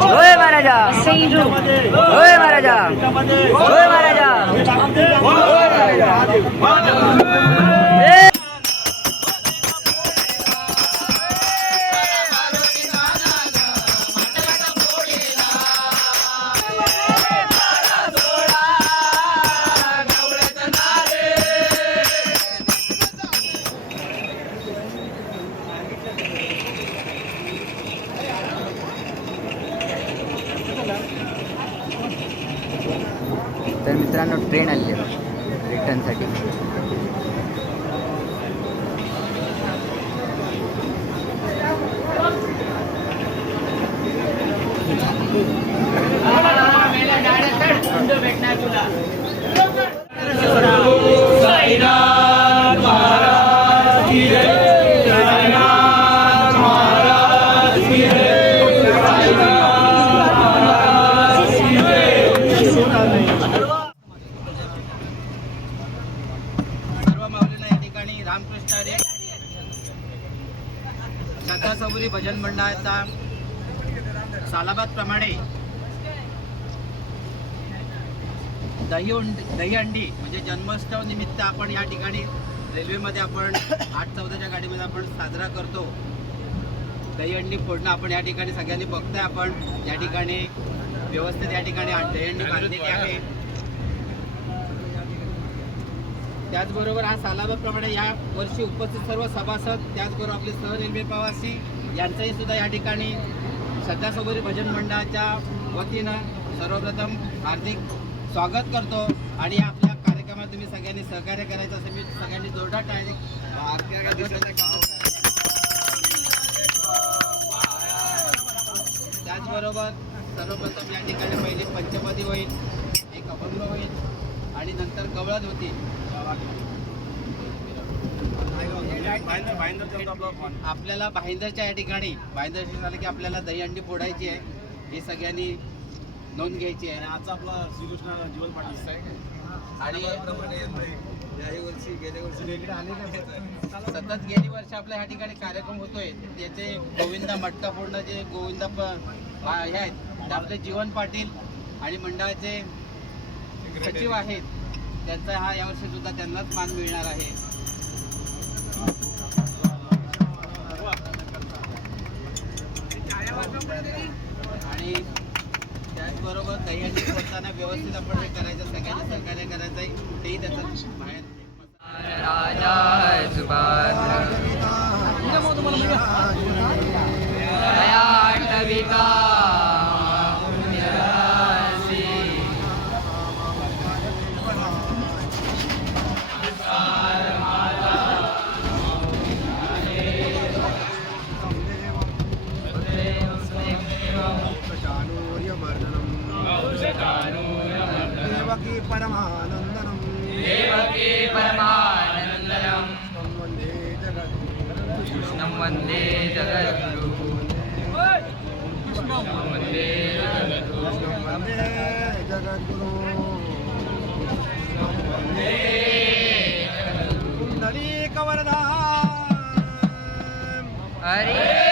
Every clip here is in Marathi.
होय महाराजा होय महाराजा होय महाराजा ए! मित्रांनो ट्रेन आली आहे. रिटर्नसाठी भजन मंडळाचा सालाबाद प्रमाणे दहीहंडी म्हणजे जन्मोत्सव निमित्त आपण या ठिकाणी रेल्वेमध्ये आपण आठ चौदाच्या गाडीमध्ये आपण साजरा करतो. दहीहंडी फोडणं आपण या ठिकाणी सगळ्यांनी बघताय आपण. या ठिकाणी व्यवस्थित या ठिकाणी दहीहंडी बांधलेली आहे त्याचबरोबर हा सालाबाप्रमाणे या वर्षी उपस्थित सर्व सभासद त्याचबरोबर आपले सह रेल्वे प्रवासी यांचंही सुद्धा या ठिकाणी श्रद्धासोबरी भजन मंडळाच्या वतीनं सर्वप्रथम हार्दिक स्वागत करतो आणि आपल्या कार्यक्रमात तुम्ही सगळ्यांनी सहकार्य करायचं असं मी सगळ्यांनी जोरदार त्याचबरोबर सर्वप्रथम या ठिकाणी पहिले पंचपदी होईल एक अभंग होईल आणि नंतर गवळण होतील. आपल्याला भाईंदरच्या या ठिकाणी भाईंदर झालं की आपल्याला दहीहंडी फोडायची आहे. ही सगळ्यांनी नोंद घ्यायची आहे. आजचा आपला श्रीकृष्ण जीवन पाटील आणि वर्षी गेल्या वर्षी सतत गेली वर्ष आपल्या ह्या ठिकाणी कार्यक्रम होतोय. त्याचे गोविंदा मटका फोडणं जे गोविंदा हा- हे आहेत ते आपले जीवन पाटील आणि मंडळाचे सचिव आहेत. त्यांचा हा यावर्षी सुद्धा त्यांनाच मान मिळणार आहे. आणि त्याचबरोबर दहीहंडी फोडताना व्यवस्थित आपण हे करायचं सगळ्यांनी सहकार्य करायचं आहे कुठेही त्याचं बाहेर परमानन्दनं देवकी परमानन्दनं वन्दे जगद्गुरुं कृष्णं वन्दे जगद्गुरु वन्दे जगद्गुरु वन्दे जगद्गुरुं हरे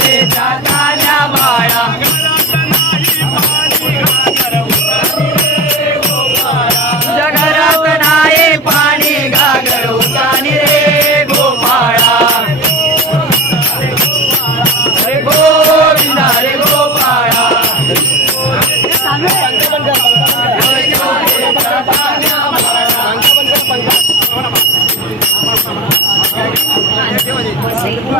रे दादा बाळा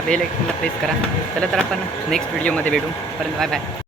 बेल आयकॉनला प्रेस करा. चला तर आपण नेक्स्ट व्हिडिओमध्ये भेटू. परंतु बाय बाय